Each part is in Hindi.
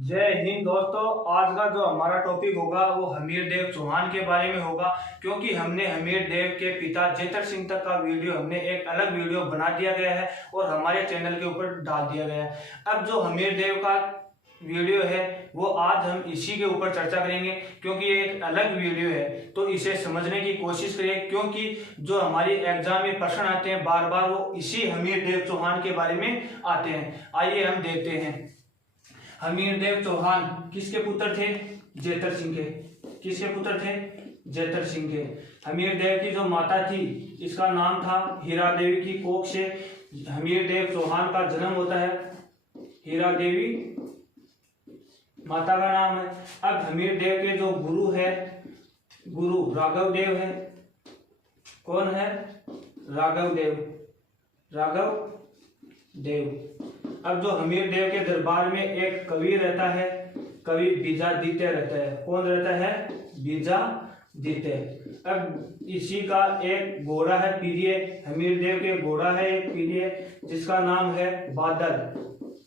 जय हिंद दोस्तों। आज का जो हमारा टॉपिक होगा वो हमीर देव चौहान के बारे में होगा, क्योंकि हमने हमीर देव के पिता जेतर सिंह तक का वीडियो हमने एक अलग वीडियो बना दिया गया है और हमारे चैनल के ऊपर डाल दिया गया है। अब जो हमीर देव का वीडियो है वो आज हम इसी के ऊपर चर्चा करेंगे, क्योंकि ये एक अलग वीडियो है तो इसे समझने की कोशिश करें, क्योंकि जो हमारी एग्जाम में प्रश्न आते हैं बार बार वो इसी हमीर देव चौहान के बारे में आते हैं। आइए हम देखते हैं। हमीर देव चौहान किसके पुत्र थे? जेतर सिंह के। किसके पुत्र थे? जेतर सिंह के। हमीर देव की जो माता थी इसका नाम था हीरा देवी की कोख से हमीर देव चौहान का जन्म होता है। हीरा देवी माता का नाम है। अब हमीर देव के जो गुरु है, गुरु राघव देव है। कौन है? राघव देव। राघव देव। अब जो हमीर देव के दरबार में एक कवि रहता है, कवि बीजादित्य रहता है। कौन रहता है? बीजादित्य। अब इसी का एक घोड़ा है पीलिए, हमीर देव के घोड़ा है एक पीलिए जिसका नाम है बादल।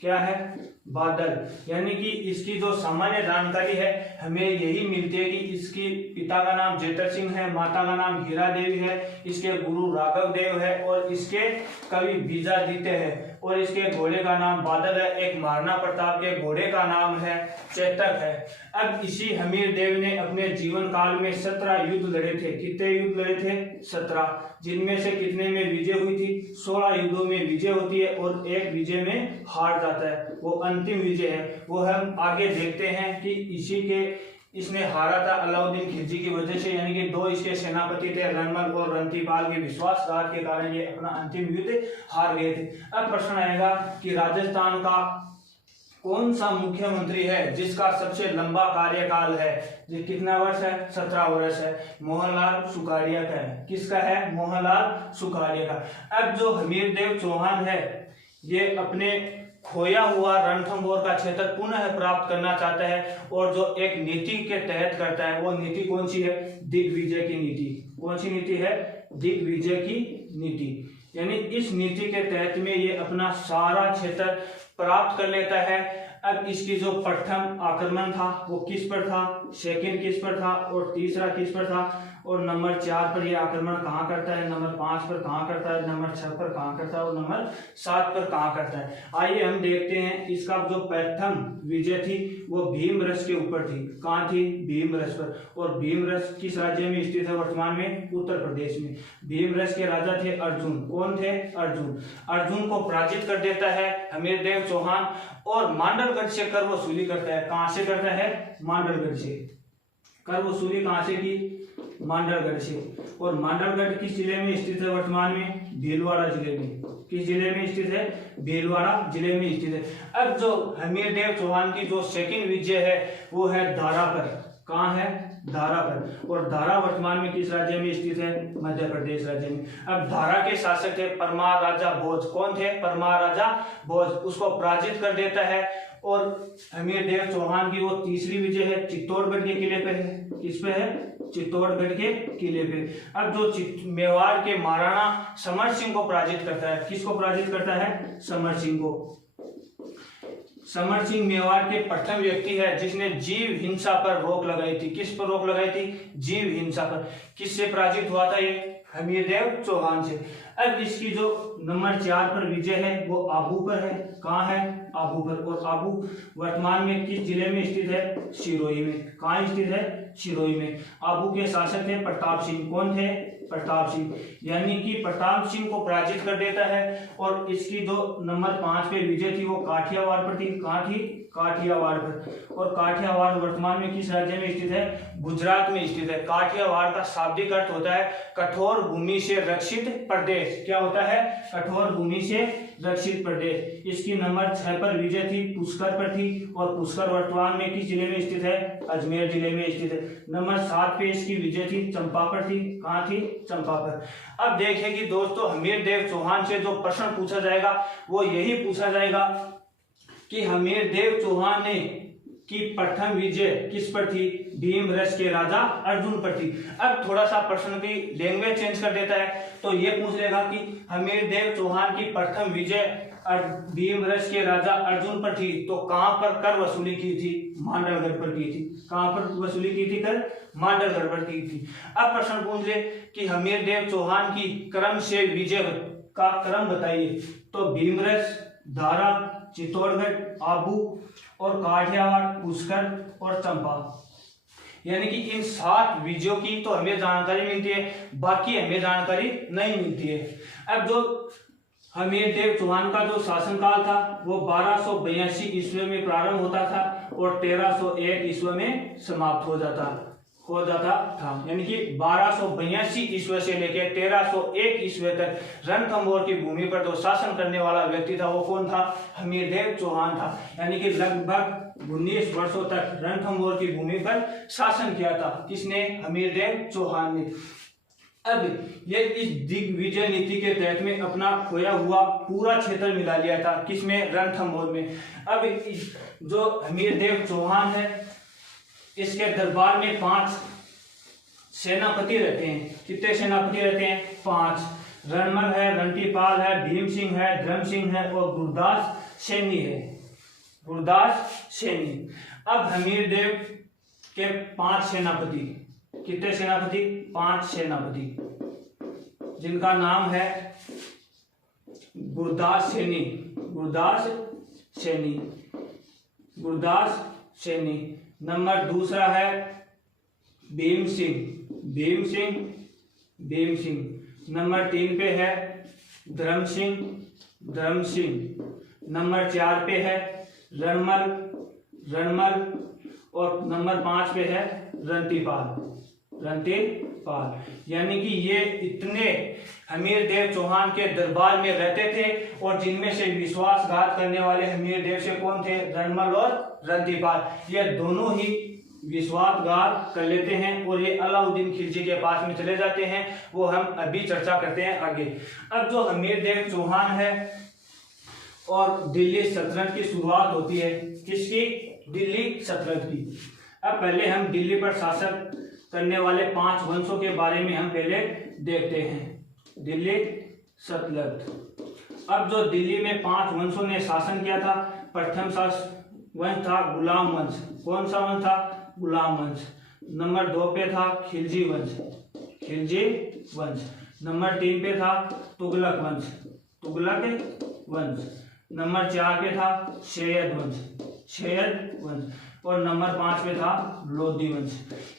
क्या है? बादल। यानी कि इसकी जो सामान्य जानकारी है हमें यही मिलती है कि इसकी पिता का नाम जेतर सिंह है, माता का नाम हीरा देवी है, इसके गुरु राघव देव है और इसके कवि बीजादित्य है और इसके घोड़े का नाम बादल है। एक महाराणा प्रताप के घोड़े का नाम है चेतक है। अब इसी हमीर देव ने अपने जीवन काल में 17 युद्ध लड़े थे। कितने युद्ध लड़े थे? 17, जिनमें से कितने में विजय हुई थी? 16 युद्धों में विजय होती है और एक विजय में हार जाता है, वो अंतिम विजय है। वो हम आगे देखते हैं कि इसी के इसने हारा था अलाउद्दीन खिलजी की वजह से, यानी कि दो इसके सेनापति थे रणमल और रणतीपाल के विश्वासघात के कारण ये अपना अंतिम युद्ध हार गए थे। अब प्रश्न आएगा कि राजस्थान का कौन सा मुख्यमंत्री है जिसका सबसे लंबा कार्यकाल है? कितना वर्ष है? 17 वर्ष है। मोहनलाल सुखाड़िया का है। किसका है? मोहनलाल सुखाड़िया का। अब जो हमीर देव चौहान है ये अपने खोया हुआ रणथंभौर का क्षेत्र पुनः प्राप्त करना चाहता है और जो एक नीति के तहत करता है वो नीति कौन सी है? दिग्विजय की नीति। कौन सी नीति है? दिग्विजय की नीति। यानी इस नीति के तहत में ये अपना सारा क्षेत्र प्राप्त कर लेता है। अब इसकी जो प्रथम आक्रमण था वो किस पर था? सेकंड किस पर था? और तीसरा किस पर था? और नंबर 4 पर ये आक्रमण कहाँ करता है? नंबर 5 पर कहाँ करता है? नंबर 6 पर कहाँ करता है? और नंबर 7 पर कहाँ करता है? आइए हम देखते हैं। इसका जो प्रथम विजय थी वो भीमरस के ऊपर थी। कहाँ थी? भीमरस पर। और भीमरस किस राज्य में स्थित है वर्तमान में? उत्तर प्रदेश में। भीमरस के राजा थे अर्जुन। कौन थे? अर्जुन। अर्जुन को पराजित कर देता है हमीर देव चौहान और मांडलगढ़ से कर वसूली करता है। कहां से करता है? मांडलगढ़ से। कर वसूली कहां से की? मांडलगढ़ से। और मांडलगढ़ किस जिले में स्थित है वर्तमान में? भीलवाड़ा जिले में। किस जिले में स्थित है? भीलवाड़ा जिले में स्थित है। अब जो हमीर देव चौहान की जो सेकंड विजय है वो है धारा पर। कहाँ है? धारा पर। और धारा वर्तमान में किस राज्य में स्थित है? मध्य प्रदेश राज्य में। अब धारा के शासक थे परमार राजा भोज। कौन थे? परमार राजा भोज। उसको पराजित कर देता है और हमीर देव चौहान की वो तीसरी विजय है चित्तौड़गढ़ के किले पे है। किस पे है? चित्तौड़गढ़ के किले पे। अब जो मेवाड़ के महाराणा समर सिंह को पराजित करता है। किसको पराजित करता है? समर सिंह को। समर सिंह मेवाड़ के प्रथम व्यक्ति है जिसने जीव हिंसा पर रोक लगाई थी। किस पर रोक लगाई थी? जीव हिंसा पर। किससे पराजित हुआ था ये? हमीर देव चौहान से। अब इसकी जो नंबर 4 पर विजय है वो आबू पर है। कहाँ है? आबू पर। और आबू वर्तमान में किस जिले में स्थित है? सिरोही में। कहाँ स्थित है? सिरोही में। आबू के शासक थे प्रताप सिंह। कौन थे? प्रताप सिंह। यानी कि प्रताप सिंह को पराजित कर देता है और इसकी जो नंबर 5 पे विजय थी वो काठियावाड़ पर थी। कहाँ थी? काठियावाड़ पर। और काठियावाड़ वर्तमान में किस राज्य में स्थित है? गुजरात में स्थित है। काठियावाड़ का शाब्दिक अर्थ होता है कठोर भूमि से रक्षित प्रदेश। क्या होता है? कठोर भूमि से रक्षित प्रदेश। इसकी नंबर 6 पर विजय थी पुष्कर पर थी और पुष्कर वर्तमान में किस जिले में स्थित है? अजमेर जिले में स्थित है। नंबर 7 पे इसकी विजय थी चंपा पर थी। कहाँ थी? चंपा पर। अब देखिए कि दोस्तों हमीर देव चौहान से जो प्रश्न पूछा जाएगा वो यही पूछा जाएगा कि हमीर देव चौहान ने की प्रथम विजय किस पर थी? भीमरस के राजा अर्जुन पर थी। अब थोड़ा सा प्रश्न की लैंग्वेज चेंज कर देता है तो ये पूछ लेगा कि हमीर देव चौहान की प्रथम विजय भीमरस के राजा अर्जुन पर थी तो कहां पर कर वसूली की थी? मांडरगढ़ पर की थी। कहां पर वसूली की थी कर? मांडरगढ़ पर की थी। अब प्रश्न पूछ ले कि हमीरदेव चौहान की क्रम से विजय का क्रम बताइए। तो भीमरस, धारा, चित्तौड़गढ़, आबू और काठियावाड़, पुष्कर और चंपा, यानी कि इन 7 विजयों की तो हमें जानकारी मिलती है, बाकी हमें जानकारी नहीं मिलती है। अब जो हमीरदेव चौहान का जो शासनकाल था वो 1282 ईस्वी में प्रारंभ होता था और 1301 ईस्वी में समाप्त हो जाता था, यानी कि 1282 ईस्वी से लेकर 1301 ईस्वी तक रणथंभौर की भूमि पर जो शासन करने वाला व्यक्ति था वो कौन था? हमीरदेव चौहान था। यानी कि लगभग 19 वर्षों तक रणथंभौर की भूमि पर शासन किया था। किसने? हमीरदेव चौहान ने। अब ये इस दिग्विजय नीति के तहत में अपना खोया हुआ पूरा क्षेत्र मिला लिया था। किसमें? रणथंभौर में। अब जो हमीरदेव चौहान है इसके दरबार में 5 सेनापति रहते हैं। कितने सेनापति रहते हैं? 5। रणमल है, रणतीपाल है, भीम सिंह है, धर्म सिंह है और गुरदास सैनी है। गुरदास सैनी। अब हमीरदेव के 5 सेनापति, कितने सेनापति? 5 सेनापति, जिनका नाम है गुरदास सैनी। गुरदास सैनी, गुरदास सैनी। नंबर दूसरा है भीम सिंह। भीम सिंह, भीम सिंह। नंबर 3 पे है धर्म सिंह। धर्म सिंह। नंबर 4 पे है रणमल। रणमल। और नंबर 5 पे है रणतीपाल। रणतीपाल। यानी कि ये इतने हमीरदेव चौहान के दरबार में रहते थे और जिनमें से विश्वासघात करने वाले हमीरदेव से कौन थे? रणमल और रणतीपाल। ये दोनों ही विश्वासघात कर लेते हैं और ये अलाउद्दीन खिलजी के पास में चले जाते हैं। वो हम अभी चर्चा करते हैं आगे। अब जो हमीरदेव चौहान है और दिल्ली सल्तनत की शुरुआत होती है। किसकी? दिल्ली सल्तनत की। अब पहले हम दिल्ली पर शासन करने वाले 5 वंशों के बारे में हम पहले देखते हैं। दिल्ली सल्तनत। अब जो दिल्ली में 5 वंशों ने शासन किया था, प्रथम वंश था गुलाम वंश। कौन सा वंश था? गुलाम वंश। नंबर 2 पे था खिलजी वंश। खिलजी वंश। नंबर 3 पे था तुगलक वंश। तुगलक वंश। नंबर 4 पे था सैयद वंश। सैयद वंश। और नंबर 5 पे था लोधी वंश।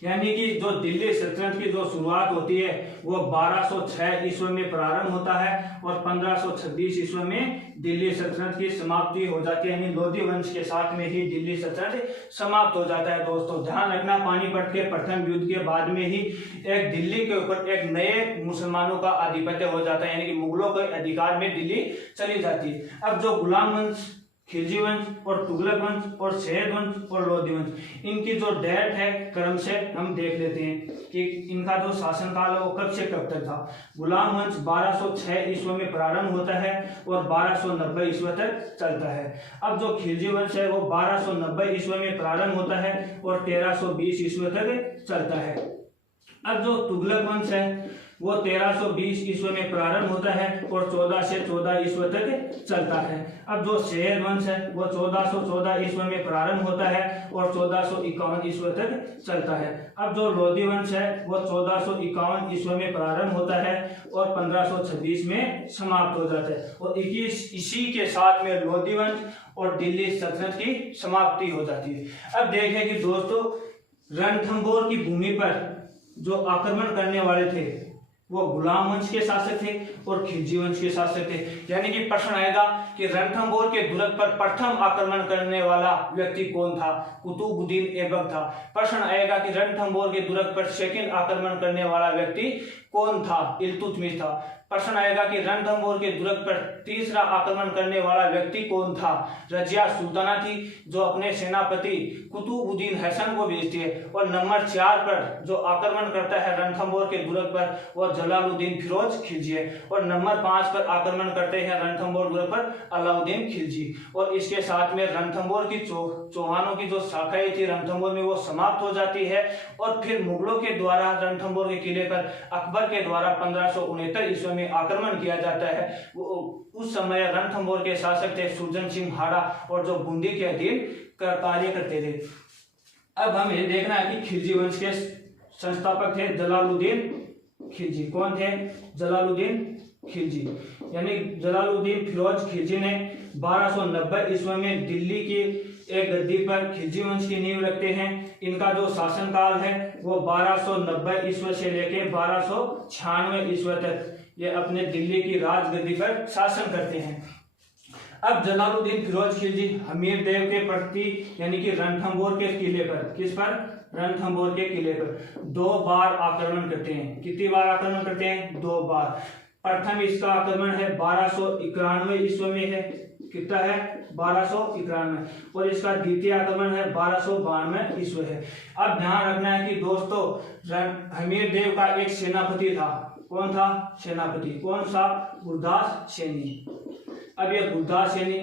यानी कि जो दिल्ली सल्तनत की जो शुरुआत होती है वो 1206 ईस्वी में प्रारंभ होता है और 1526 ईस्वी में दिल्ली सल्तनत की समाप्ति हो जाती है। यानी लोधी वंश के साथ में ही दिल्ली सल्तनत समाप्त हो जाता है। दोस्तों ध्यान रखना, पानीपत के प्रथम युद्ध के बाद में ही एक दिल्ली के ऊपर एक नए मुसलमानों का आधिपत्य हो जाता है, यानी कि मुगलों के अधिकार में दिल्ली चली जाती है। अब जो गुलाम वंश, खिलजी वंश और तुगलक वंश और सैयद वंश और लोधी वंश, इनकी जो डेट है क्रम से हम देख लेते हैं कि इनका जो शासनकाल है वो कब से कब तक था। गुलाम वंश 1206 ईस्वी में प्रारंभ होता है और 1290 ईस्वी तक चलता है। अब जो खिलजी वंश है वो 1290 ईस्वी में प्रारंभ होता है और 1320 ईस्वी तक चलता है। अब जो तुगलक वंश है वो 1320 ईस्वी में प्रारंभ होता है और 14 से 14 ईस्वी तक चलता है। अब जो सैयद वंश है वो 1414 ईस्वी में प्रारंभ होता है और 1451 ईस्वी तक चलता है। अब जो लोधी वंश है वो 1451 ईस्वी में प्रारंभ होता है और 1526 में समाप्त हो जाता है और इसी के साथ में लोधी वंश और दिल्ली सल्तनत की समाप्ति हो जाती है। अब देखें कि दोस्तों रणथंभौर की भूमि पर जो आक्रमण करने वाले थे वो गुलाम वंश के शासक थे और खिलजी वंश के शासक थे। यानी कि प्रश्न आएगा कि रणथंभौर के दुर्ग पर प्रथम आक्रमण करने वाला व्यक्ति कौन था? कुतुबुद्दीन ऐबक था। प्रश्न आएगा कि रणथंभौर के दुर्ग पर सेकंड आक्रमण करने वाला व्यक्ति कौन था? इल्तुतमिश था। प्रश्न आएगा कि रणथंभौर के दुर्ग पर तीसरा आक्रमण करने वाला व्यक्ति कौन था? रजिया सुल्ताना थी, जो अपने सेनापति कुतुबुद्दीन हसन को भेजती है। और नंबर 4 पर जो आक्रमण करता है रणथंभौर के दुर्ग पर वो जलालुद्दीन फिरोज खिलजी है। और नंबर 5 पर आक्रमण करते हैं रणथंभौर दुर्ग पर अलाउद्दीन खिलजी। और इसके साथ में रणथंभौर की चौहानों की जो शाखाएं थी रणथंभौर में वो समाप्त हो जाती है। और फिर मुगलों के द्वारा रणथंभौर के किले पर अकबर के द्वारा 1569 ईस्वी में में आक्रमण किया जाता है, वो उस समय रणथंभौर के शासक थे सुरजन सिंह हाड़ा और जो बूंदी के अधीन कार्य करते थे। अब हमें देखना है कि खिलजी वंश के संस्थापक थे जलालुद्दीन खिलजी। कौन थे? जलालुद्दीन खिलजी, यानी जलालुद्दीन फिरोज खिलजी ने 1290 ईस्वी में दिल्ली की एक गद्दी पर खिलजी वंश की नींव रखते हैं। इनका जो शासनकाल है वो 1290 ईस्वी से लेकर 1296 ईस्वी तक ये अपने दिल्ली की राजगद्दी पर शासन करते हैं। अब जलालुद्दीन फिरोज खिलजी हमीर देव के प्रति यानी कि रणथंभौर के किले पर, किस पर? रणथंभौर के किले पर 2 बार आक्रमण करते हैं। कितनी बार आक्रमण करते हैं? 2 बार। प्रथम इसका आक्रमण है 1291 ईस्वी में है। कितना है? 1291। और इसका द्वितीय आक्रमण है 1292 ईस्वी है। अब ध्यान रखना है कि दोस्तों हमीर देव का एक सेनापति था। कौन था सेनापति? कौन सा? गुरदास सैनी। अब यह गुरदास सैनी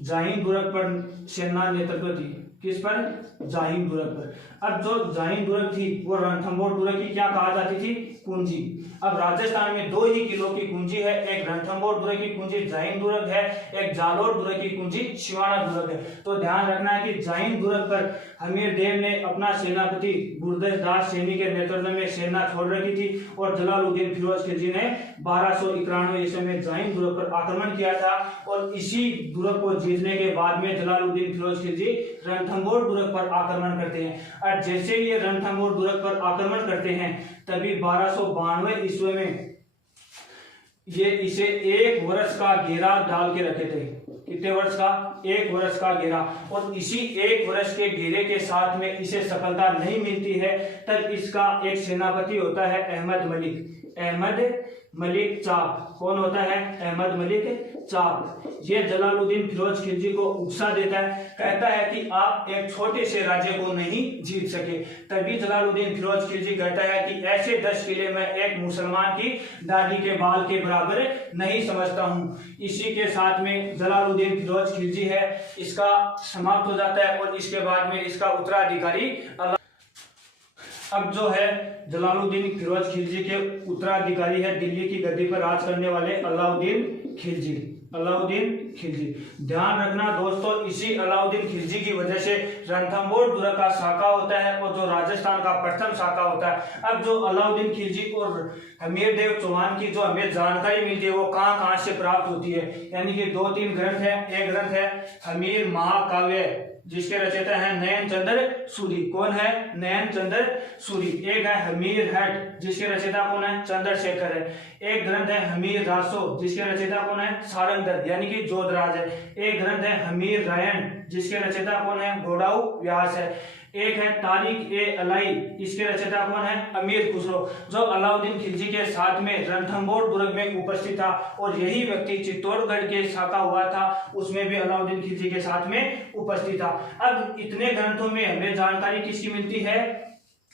जाहिन दुर्ग पर सेना नेतृत्व थी। किस पर? जाहिन दुर्ग पर। अब जो जाहिन दुर्ग थी वो रणथंभौर दुर्ग की क्या कहा जाती थी? कुंजी। अब राजस्थान में 2 ही किलों की कुंजी है, एक रणथंभौर दुर्ग की कुंजी जाहिन दुर्ग है, एक जालोर दुर्ग की कुंजी सिवाना दुर्ग है। तो ध्यान रखना है कि जाहिन दुर्ग पर हमीर देव ने अपना सेनापति गुरदास सैनी के नेतृत्व में सेना छोड़ रखी थी और जलालुद्दीन फिरोज खिलजी ने 1291 ईस्वी में जाहिन दुर्ग पर आक्रमण किया था। और इसी दुर्ग को जीतने के बाद में जलालुद्दीन फिरोज खिलजी रणथंभौर दुर्ग पर आक्रमण करते हैं। और जैसे ये रणथंभौर दुर्ग पर आक्रमण करते हैं तभी 1292 ईस्वी में ये इसे 1 वर्ष का घेरा डाल के रखे थे। कितने वर्ष का? 1 वर्ष का घेरा। और इसी 1 वर्ष के घेरे के साथ में इसे सफलता नहीं मिलती है तब इसका एक सेनापति होता है अहमद मलिक चाप। कौन होता है? अहमद मलिक चाप। ये जलालुद्दीन फिरोज खिलजी को उकसा देता है, कहता है कि आप एक छोटे से राज्य को नहीं जीत सके। तभी जलालुद्दीन फिरोज खिलजी कहता है कि ऐसे 10 किले में एक मुसलमान की दाढ़ी के बाल के बराबर नहीं समझता हूँ। इसी के साथ में जलालुद्दीन फिरोज खिलजी है इसका समाप्त हो जाता है और इसके बाद में इसका उत्तराधिकारी अब जो है जलालुद्दीन फिरोज खिलजी के उत्तराधिकारी है दिल्ली की गद्दी पर राज करने वाले अलाउद्दीन खिलजी। ध्यान रखना दोस्तों, इसी अलाउद्दीन खिलजी की वजह से रणथंभौर दुर्ग का शाखा होता है और जो राजस्थान का प्रथम शाखा होता है। अब जो अलाउद्दीन खिलजी और हमीर देव चौहान की जो हमें जानकारी मिलती है वो कहाँ से प्राप्त होती है, यानी कि 2-3 ग्रंथ है। एक ग्रंथ है हमीर महाकाव्य जिसके रचयिता हैं नयन चंद्र सूरी। कौन है? नयन चंद्र सूरी। एक है हमीर हट जिसके रचयिता कौन है? चंद्रशेखर है। एक ग्रंथ है हमीर रासो जिसके रचयिता कौन है? सारंगधर यानी कि जोधराज है। एक ग्रंथ है हमीर रायन जिसके रचयिता कौन है? घोड़ाऊ व्यास है। एक है तारीख ए अलाई, इसके रचयिता कौन है? अमीर खुसरो, जो अलाउद्दीन खिलजी के साथ में रणथंभौर दुर्ग में उपस्थित था। और यही व्यक्ति चित्तौड़गढ़ के शाखा हुआ था उसमें भी अलाउद्दीन खिलजी के साथ में उपस्थित था। अब इतने ग्रंथों में हमें जानकारी किसकी मिलती है?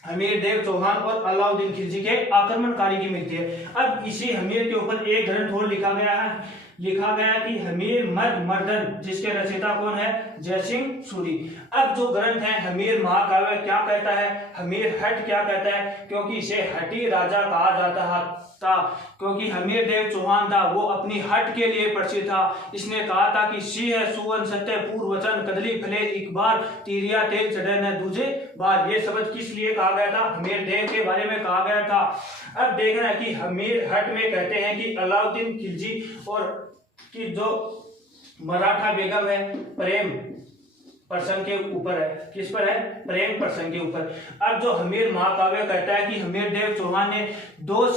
हमीर देव चौहान और अलाउद्दीन खिलजी के आक्रमणकारी की मिलती है। अब इसी हमीर के ऊपर एक ग्रंथ और लिखा गया कि हमीर मर्दन जिसके रचयिता कौन है? जयसिंह सूरी। अब जो ग्रंथ है हमीर महाकाव्य क्या कहता है? हमीर हट क्या कहता है? क्योंकि इसे हटी राजा कहा जाता था, क्योंकि हमीर देव चौहान था वो अपनी हट के लिए प्रसिद्ध था। इसने कहा था कि सिंह सुवन सत्य पूर्व वचन कदली फले एक बार तीरिया तेल चढ़े न दूजे बार। ये शब्द किस लिए कहा गया था? हमीर देव के बारे में कहा गया था। अब देखना है कि हमीर हट में कहते हैं कि अलाउद्दीन खिलजी और की जो मराठा बेगम है प्रेम प्रसंग के ऊपर है। किस पर है? प्रेम प्रसंग के ऊपर। अब जो हमीर महाकाव्य कहता है कि हमीर देव चौहान ने 2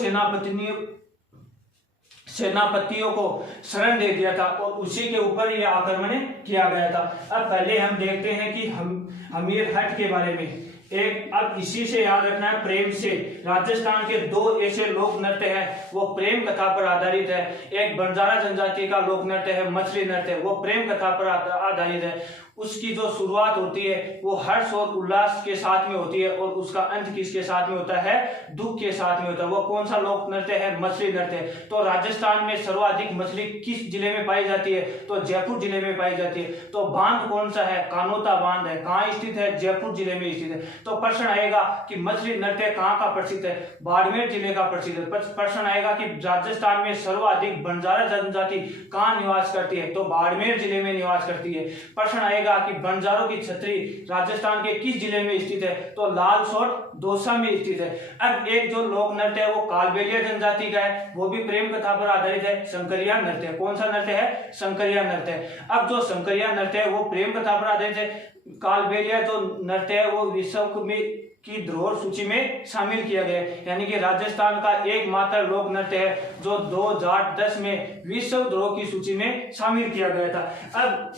सेनापतियों को शरण दे दिया था और उसी के ऊपर यह आक्रमण किया गया था। अब पहले हम देखते हैं कि हमीर हट के बारे में। अब इसी से याद रखना है प्रेम से। राजस्थान के 2 ऐसे लोक नृत्य है वो प्रेम कथा पर आधारित है। एक बंजारा जनजाति का लोक नृत्य है मछली नृत्य, वो प्रेम कथा पर आधारित है। उसकी जो शुरुआत होती है वो हर्ष और उल्लास के साथ में होती है और उसका अंत किसके साथ में होता है, दुख के साथ में होता है। वो कौन सा लोक नृत्य है, मछली नृत्य। तो राजस्थान में सर्वाधिक मछली किस जिले में पाई जाती है, तो जयपुर जिले में पाई जाती है। तो बांध कौन सा है, कानोता बांध है। कहाँ स्थित है, जयपुर जिले में स्थित है। तो प्रश्न आएगा कि मछली नृत्य कहाँ का प्रसिद्ध है, बाड़मेर जिले का प्रसिद्ध है। प्रश्न आएगा कि राजस्थान में सर्वाधिक बंजारा जनजाति कहाँ निवास करती है, तो बाड़मेर जिले में निवास करती है। प्रश्न आएगा कि बंजारों की छतरी राजस्थान के किस जिले में स्थित है, तो लालसोट दौसा में स्थित है। अब एक जो लोक नृत्य है वो कालबेलिया जनजाति का है, वो भी प्रेम कथा पर आधारित है, शंकरिया नृत्य। कौन सा नृत्य है, शंकरिया नृत्य। अब जो शंकरिया नृत्य है वो प्रेम कथा पर आधारित है। कालबेलिया जो नृत्य है वो विश्व में की धरोहर सूची में शामिल किया गया है, यानी कि राजस्थान का एकमात्र लोक नृत्य है जो 2010 में विश्व धरोहर की सूची में शामिल किया गया था। अब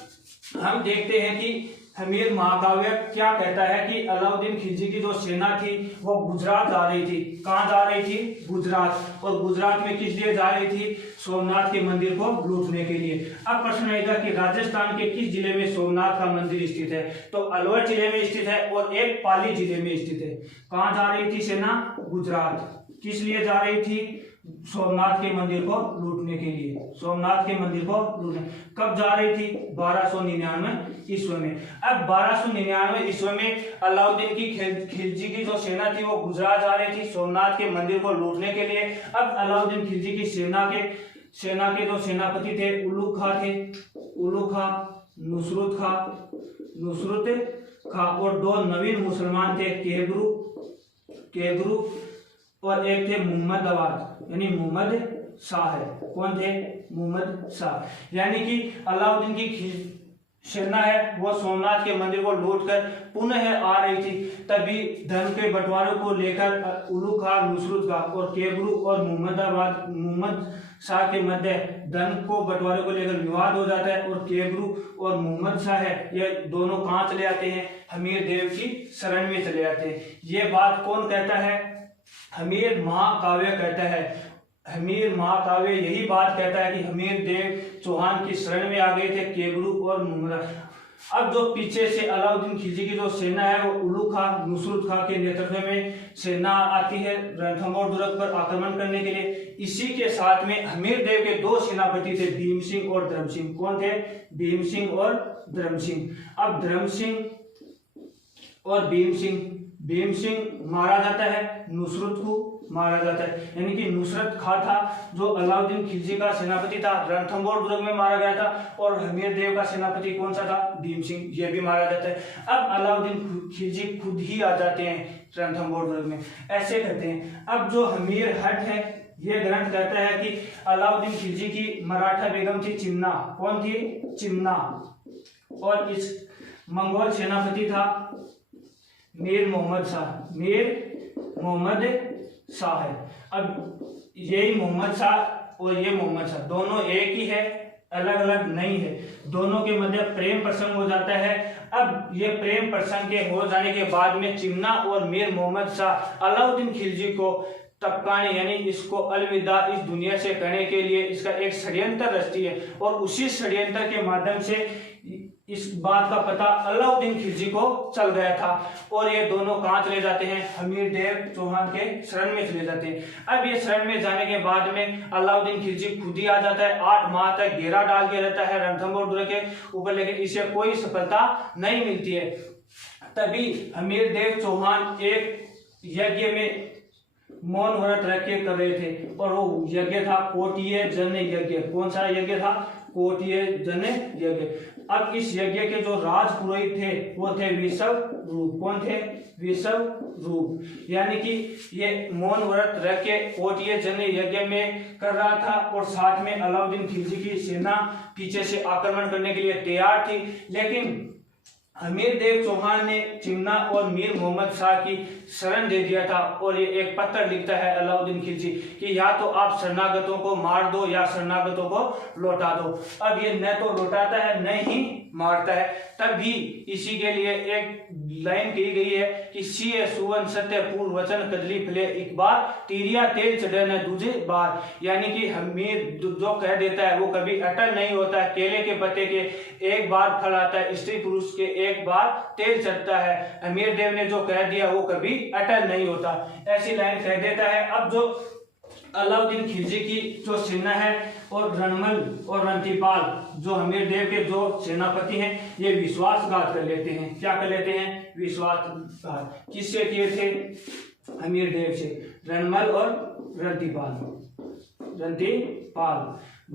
हम देखते हैं कि हमीर महाकाव्य क्या कहता है कि अलाउद्दीन खिलजी की जो सेना थी वो गुजरात जा रही थी। कहाँ जा रही थी, गुजरात। और गुजरात में किस लिए जा रही थी, सोमनाथ के मंदिर को लूटने के लिए। अब प्रश्न आएगा कि राजस्थान के किस जिले में सोमनाथ का मंदिर स्थित है, तो अलवर जिले में स्थित है और एक पाली जिले में स्थित है। कहाँ जा रही थी सेना, गुजरात। किस लिए जा रही थी, सोमनाथ के मंदिर को लूटने के लिए। सोमनाथ के मंदिर को लूटने कब जा रही थी, 1299 ईस्वी में। अब 1299 ईस्वी में अलाउद्दीन की खिलजी की जो सेना थी वो गुजरात जा रही थी सोमनाथ के मंदिर को लूटने के लिए। अब अलाउद्दीन खिलजी की सेना के जो सेनापति थे उल्लू खां थे, उल्लू खां, नुसरत खां और दो नवीन मुसलमान थे, केबरू और एक थे मोहम्मद आवाज, यानी मोहम्मद शाह है। कौन थे, मोहम्मद शाह। यानी कि अलाउद्दीन की सेना है वो सोमनाथ के मंदिर को लूटकर पुनः आ रही थी। तभी धन के बंटवारे को लेकर उल्लू खां, नुसरत खां और केबरू और मोहम्मद शाह के मध्य धन को बंटवारे को लेकर विवाद हो जाता है और केबरू और मोहम्मद शाह है ये दोनों कहाँ चले आते हैं, हमीर देव की शरण में चले आते हैं। ये बात कौन कहता है, हमीर महाकाव्य कहता है। हमीर महाकाव्य यही बात कहता है कि हमीर देव चौहान की शरण में आ गए थे केबरू और मोहम्मद। अब जो पीछे से अलाउद्दीन खिलजी की जो सेना है वो उल्लू खां, नुसरत खां के नेतृत्व में सेना आती है रणथंभौर दुर्ग पर आक्रमण करने के लिए। इसी के साथ में हमीर देव के दो सेनापति थे, भीम सिंह और धर्म सिंह। कौन थे, भीम सिंह और धर्म सिंह। अब धर्म सिंह और भीम सिंह मारा जाता है, नुसरत को मारा जाता है। यानी कि नुसरत खां था जो अलाउद्दीन खिलजी का सेनापति था, रणथंभौर दुर्ग में मारा गया था। और हमीर देव का सेनापति कौन सा था, भीम सिंह, ये भी मारा जाता है। अब अलाउद्दीन खिलजी खुद ही आ जाते हैं रणथंभौर दुर्ग में, ऐसे कहते हैं। अब जो हमीर हट है ये ग्रंथ कहता है कि अलाउद्दीन खिलजी की मराठा बेगम थी चिन्ना। कौन थी, चिन्ना। और इस मंगोल सेनापति था मीर मोहम्मद शाह है। अब यही मोहम्मद शाह और ये मोहम्मद शाह दोनों एक ही है, अलग अलग नहीं है। दोनों के मध्य प्रेम प्रसंग हो जाता है। अब ये प्रेम प्रसंग के हो जाने के बाद में चिन्ना और मीर मोहम्मद शाह अलाउद्दीन खिलजी को टपकाने यानी इसको अलविदा इस दुनिया से करने के लिए इसका एक षड्यंत्र रचती है। और उसी षड्यंत्र के माध्यम से इस बात का पता अलाउद्दीन खिलजी को चल गया था और ये दोनों कहाँ चले जाते हैं, हमीर देव चौहान के शरण में चले जाते हैं। अब ये शरण में जाने के बाद में अलाउद्दीन खिलजी खुद ही आ जाता है। 8 माह तक घेरा डाल के रहता है रणथंभौर दुर्ग के ऊपर, लेकिन इसे कोई सफलता नहीं मिलती है। तभी हमीर देव चौहान एक यज्ञ में मौन व्रत रख के कर रहे थे और वो यज्ञ था कोटिय जन यज्ञ। कौन सा यज्ञ था, कोटिय जन यज्ञ। अब इस यज्ञ के जो राज पुरोहित थे वो थे विषव रूप। कौन थे, विषव रूप। यानी कि ये मौन व्रत रख के कोटिय जन यज्ञ में कर रहा था और साथ में अलाउद्दीन खिलजी की सेना पीछे से आक्रमण करने के लिए तैयार थी। लेकिन हमीर देव चौहान ने चिन्ना और मीर मोहम्मद शाह की शरण दे दिया था और ये एक पत्र लिखता है अलाउद्दीन खिलजी कि या तो आप शरणागतों को मार दो या शरणागतों को लौटा दो। अब ये न तो लौटाता है न ही मारता है, तब भी इसी के लिए एक लाइन कही गई है कि सीए सुवन सत्य पूर्व वचन कदली फले एक बार तीरिया तेल चढ़े न दूजे बार। यानी कि हमीर जो कह देता है वो कभी अटल नहीं होता है। केले के पत्ते के एक बार फल आता है, स्त्री पुरुष के एक बार तेल चढ़ता है। अमीर देव ने जो कह दिया वो कभी अटल नहीं होता, ऐसी लाइन कह देता है। अब जो अलाउद्दीन खिलजी की जो सेना है और रणमल और रणतीपाल जो हमीर देव के जो सेनापति हैं, ये विश्वासघात कर लेते हैं। क्या कर लेते हैं? विश्वासघात। किससे किए थे? हमीर देव से। रणमल और रणतीपाल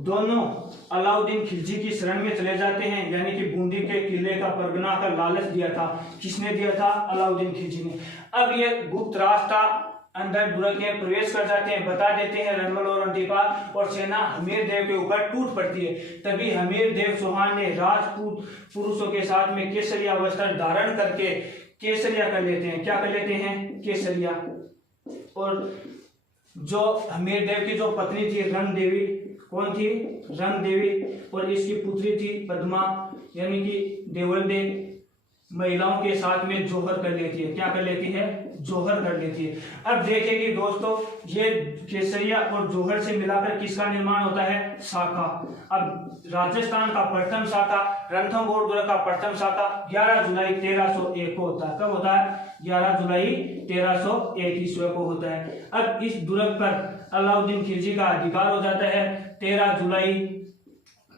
दोनों अलाउद्दीन खिलजी की शरण में चले जाते हैं। यानी कि बूंदी के किले का परगना का लालच दिया था। किसने दिया था? अलाउद्दीन खिलजी ने। अब ये गुप्त रास्ता अंदर दुर्ग में प्रवेश कर जाते हैं, बता देते हैं रणमल और रणतीपाल, और सेना हमीर देव के ऊपर टूट पड़ती है। तभी हमीर देव चौहान ने राजपूत पुरुषों के साथ में केसरिया वस्त्र धारण करके केसरिया कर लेते हैं। क्या कर लेते हैं? केसरिया। और जो हमीर देव की जो पत्नी थी रण देवी, कौन थी? रण देवी, और इसकी पुत्री थी पद्मा, यानी कि देवल दे, महिलाओं के साथ में जोहर कर लेती है। क्या कर लेती है? जोहर कर लेती है। अब देखिए कि दोस्तों, ये केसरिया और जोहर से मिलाकर किसका निर्माण होता है? शाखा। अब राजस्थान का प्रथम शाखा, रणथंभौर दुर्ग का प्रथम शाखा 11 जुलाई 1301 को होता है। कब होता है? 11 जुलाई 1301 ईस्वी को होता है। अब इस दुर्ग पर अलाउद्दीन खिलजी का अधिकार हो जाता है 13 जुलाई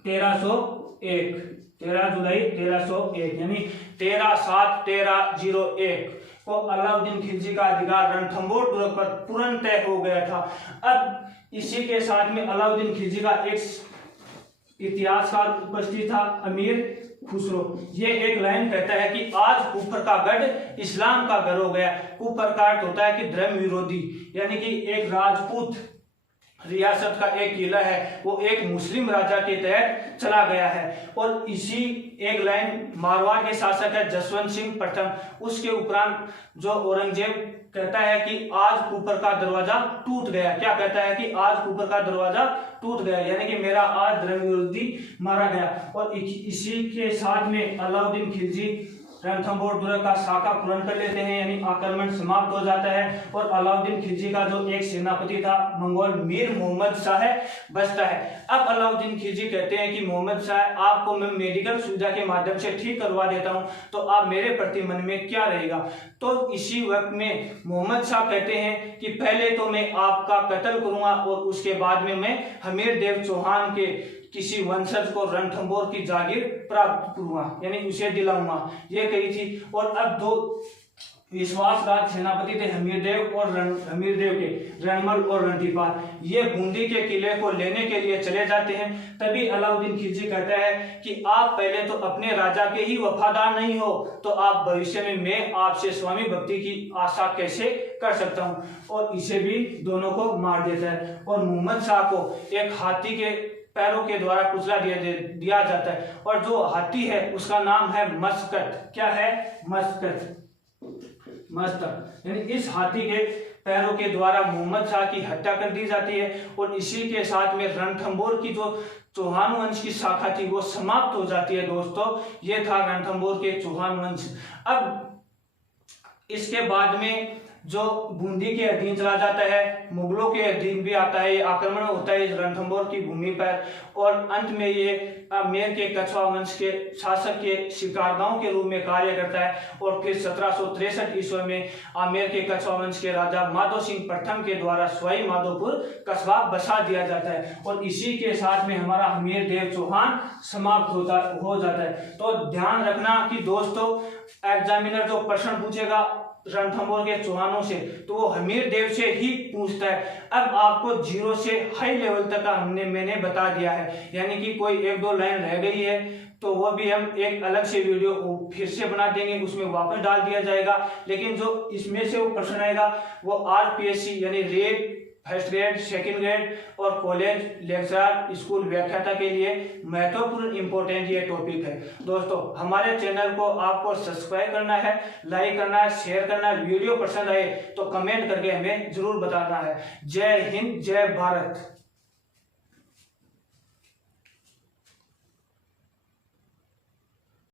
1301 यानी 13/7/1301 को अलाउद्दीन खिलजी का अधिकार रणथंभौर दुर्ग पर तुरंत तय हो गया था। अब इसी के साथ में अलाउद्दीन खिलजी का एक इतिहासकार उपस्थित था, अमीर खुसरो। ये एक लाइन कहता है कि आज कुफर का गढ़ इस्लाम का घर हो गया। कुफर का अर्थ होता है कि धर्म विरोधी, यानी कि एक राजपूत रियासत का एक किला है वो एक मुस्लिम राजा के तहत चला गया है। और इसी एक लाइन मारवाड़ के शासक है जसवंत सिंह प्रथम, उसके उपरांत जो औरंगजेब कहता है कि आज कुफर का दरवाजा टूट गया। क्या कहता है? कि आज कुफर का दरवाजा टूट गया, यानी कि मेरा आज धर्म विरोधी मारा गया। और इसी के साथ में अलाउद्दीन खिलजी रणथंभौर दुर्ग का शाखा पूर्ण कर लेते हैं, यानी आक्रमण समाप्त हो जाता है। और अलाउद्दीन खिलजी का जो एक सेनापति था मंगोल मीर मोहम्मद शाह बचता है। अब अलाउद्दीन खिलजी कहते हैं कि मोहम्मद शाह, आपको मैं मेडिकल सुविधा के माध्यम से ठीक करवा देता हूं, तो आप मेरे प्रति मन में क्या रहेगा? तो इसी वक्त में मोहम्मद शाह कहते हैं कि पहले तो मैं आपका कत्ल करूंगा और उसके बाद में मैं हमीर देव चौहान के किसी वंशज को रणथंभौर की जागीर प्राप्त करूंगा, यानी उसे दिलाऊंगा, ये कही थी। और अब दो विश्वासघात सेनापति थे हमीर देव और हमीर देव के रणमल और रणतीपाल, ये बूंदी के किले को लेने के लिए चले जाते हैं। तभी अलाउद्दीन खिलजी कहता है कि आप पहले तो अपने राजा के ही वफादार नहीं हो, तो आप भविष्य में मैं आपसे स्वामी भक्ति की आशा कैसे कर सकता हूं? और इसे भी दोनों को मार देता है। और मोहम्मद शाह को एक हाथी के पैरों के द्वारा कुचला दिया जाता है। और जो हाथी है उसका नाम है मस्कट। क्या है? मस्कट। यानी इस हाथी के पैरों के द्वारा मोहम्मद शाह की हत्या कर दी जाती है। और इसी के साथ में रणथंभौर की जो चौहान वंश की शाखा थी वो समाप्त हो जाती है। दोस्तों, ये था रणथंभौर के चौहान वंश। अब इसके बाद में जो बूंदी के अधीन चला जाता है, मुगलों के अधीन भी आता है, ये आक्रमण होता है इस रणथंभौर की भूमि पर। और अंत में ये आमेर के कछवा वंश के शासक के शिकारगांव के रूप में कार्य करता है। और फिर 1763 ईस्वी में आमेर के कछवा वंश के राजा माधो सिंह प्रथम के द्वारा सवाई माधोपुर कस्बा बसा दिया जाता है। और इसी के साथ में हमारा हमीर देव चौहान समाप्त हो जाता है। तो ध्यान रखना कि दोस्तों, एग्जामिनर जो प्रश्न पूछेगा रणथंभौर के चौहानों से, तो वो हमीर देव से ही पूछता है। अब आपको 0 से हाई लेवल तक का मैंने बता दिया है, यानी कि कोई 1-2 लाइन रह गई है तो वो भी हम एक अलग से वीडियो फिर से बना देंगे, उसमें वापस डाल दिया जाएगा। लेकिन जो इसमें से वो प्रश्न आएगा वो आरपीएससी यानी red first grade, second grade और कॉलेज लेक्चरर स्कूल व्याख्याता के लिए महत्वपूर्ण इंपॉर्टेंट ये टॉपिक है। दोस्तों, हमारे चैनल को आपको सब्सक्राइब करना है, लाइक करना है, शेयर करना है। वीडियो पसंद आए तो कमेंट करके हमें जरूर बताना है। जय हिंद, जय भारत।